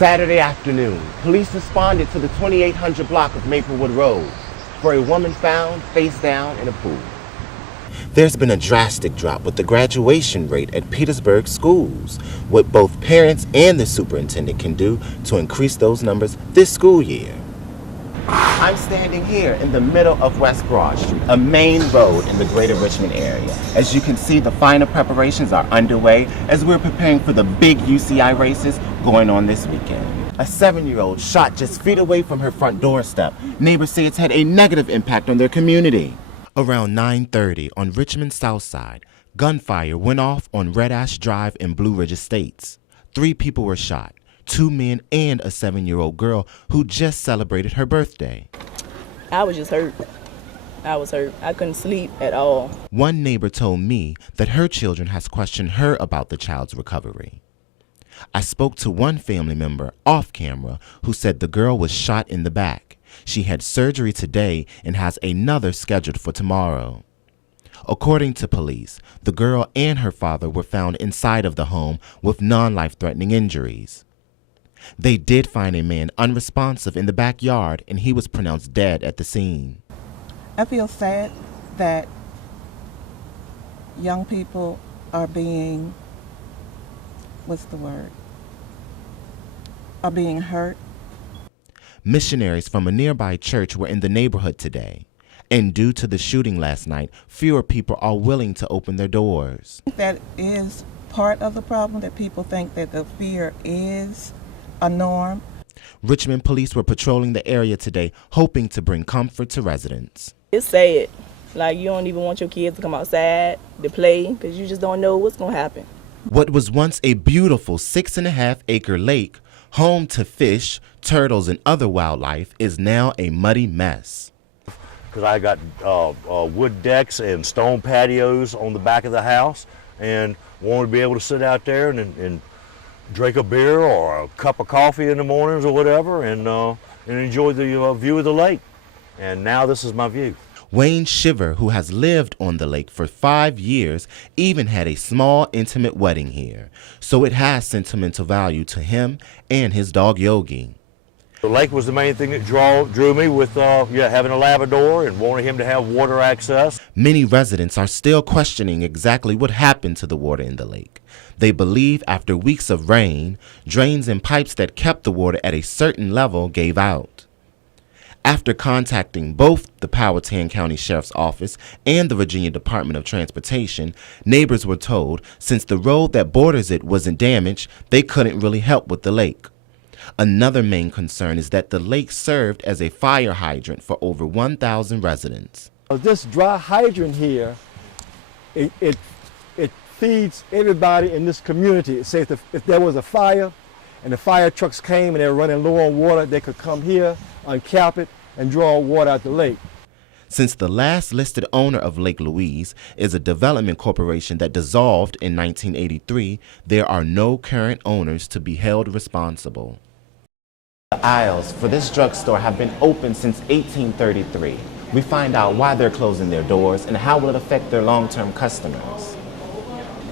Saturday afternoon, police responded to the 2800 block of Maplewood Road for a woman found face down in a pool. There's been a drastic drop with the graduation rate at Petersburg schools. What both parents and the superintendent can do to increase those numbers this school year. I'm standing here in the middle of West Broad Street, a main road in the greater Richmond area. As you can see, the final preparations are underway as we're preparing for the big UCI races going on this weekend. A 7-year-old shot just feet away from her front doorstep. Neighbors say it's had a negative impact on their community. Around 9:30 on Richmond's south side, gunfire went off on Red Ash Drive in Blue Ridge Estates. 3 people were shot. 2 men and a 7-year-old girl who just celebrated her birthday. I was just hurt. I was hurt. I couldn't sleep at all. One neighbor told me that her children has questioned her about the child's recovery. I spoke to one family member off camera who said the girl was shot in the back. She had surgery today and has another scheduled for tomorrow. According to police, the girl and her father were found inside of the home with non-life-threatening injuries. They did find a man unresponsive in the backyard, and he was pronounced dead at the scene. I feel sad that young people are being, are being hurt. Missionaries from a nearby church were in the neighborhood today, and due to the shooting last night, fewer people are willing to open their doors. That is part of the problem, that people think that the fear is a norm. Richmond police were patrolling the area today, hoping to bring comfort to residents. It's sad. Like, you don't even want your kids to come outside to play because you just don't know what's going to happen. What was once a beautiful 6.5-acre lake, home to fish, turtles, and other wildlife, is now a muddy mess. Because I got wood decks and stone patios on the back of the house, and wanted to be able to sit out there and drink a beer or a cup of coffee in the mornings or whatever, and enjoy the view of the lake. And now this is my view. Wayne Shiver, who has lived on the lake for 5 years, even had a small, intimate wedding here. So it has sentimental value to him and his dog Yogi. The lake was the main thing that drew me with having a Labrador and wanting him to have water access. Many residents are still questioning exactly what happened to the water in the lake. They believe after weeks of rain, drains and pipes that kept the water at a certain level gave out. After contacting both the Powhatan County Sheriff's Office and the Virginia Department of Transportation, neighbors were told since the road that borders it wasn't damaged, they couldn't really help with the lake. Another main concern is that the lake served as a fire hydrant for over 1,000 residents. This dry hydrant here, it feeds everybody in this community. It says if there was a fire and the fire trucks came and they were running low on water, they could come here, uncap it, and draw water out the lake. Since the last listed owner of Lake Louise is a development corporation that dissolved in 1983, there are no current owners to be held responsible. The aisles for this drugstore have been open since 1833. We find out why they're closing their doors and how will it affect their long-term customers.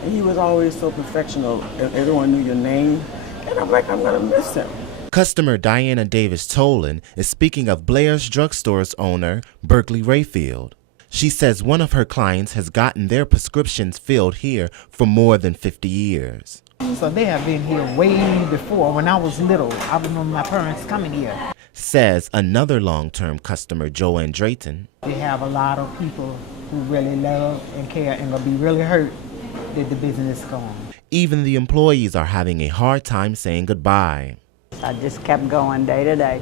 He was always so professional. Everyone knew your name. And I'm like, I'm going to miss him. Customer Diana Davis Tolan is speaking of Blair's Drugstore's owner, Berkeley Rayfield. She says one of her clients has gotten their prescriptions filled here for more than 50 years. So they have been here way before. When I was little, I remember my parents coming here. Says another long-term customer, Joanne Drayton. We have a lot of people who really love and care and will be really hurt that the business is gone. Even the employees are having a hard time saying goodbye. I just kept going day to day.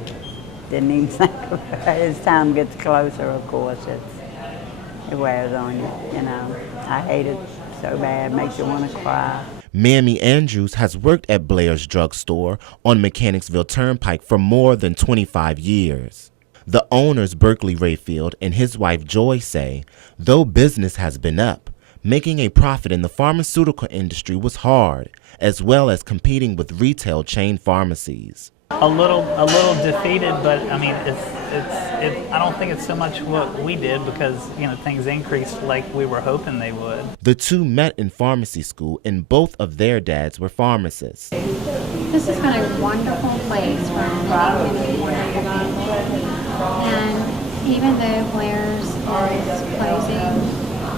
Didn't even think about it. As time gets closer, of course, it wears on you, you know. I hate it so bad, makes you want to cry. Mammy Andrews has worked at Blair's Drugstore on Mechanicsville Turnpike for more than 25 years. The owners, Berkeley Rayfield and his wife Joy, say, though business has been up, making a profit in the pharmaceutical industry was hard, as well as competing with retail chain pharmacies. A little defeated, but I mean, I don't think it's so much what we did because, you know, things increased like we were hoping they would. The two met in pharmacy school, and both of their dads were pharmacists. This has been a wonderful place for many people to be. And even though Blair's is closing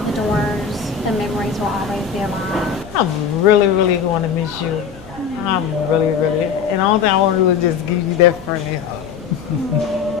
the doors, the memories will always be alive. I'm really, really going to miss you. I'm really, and all thing I want to do is just give you that friendly hug.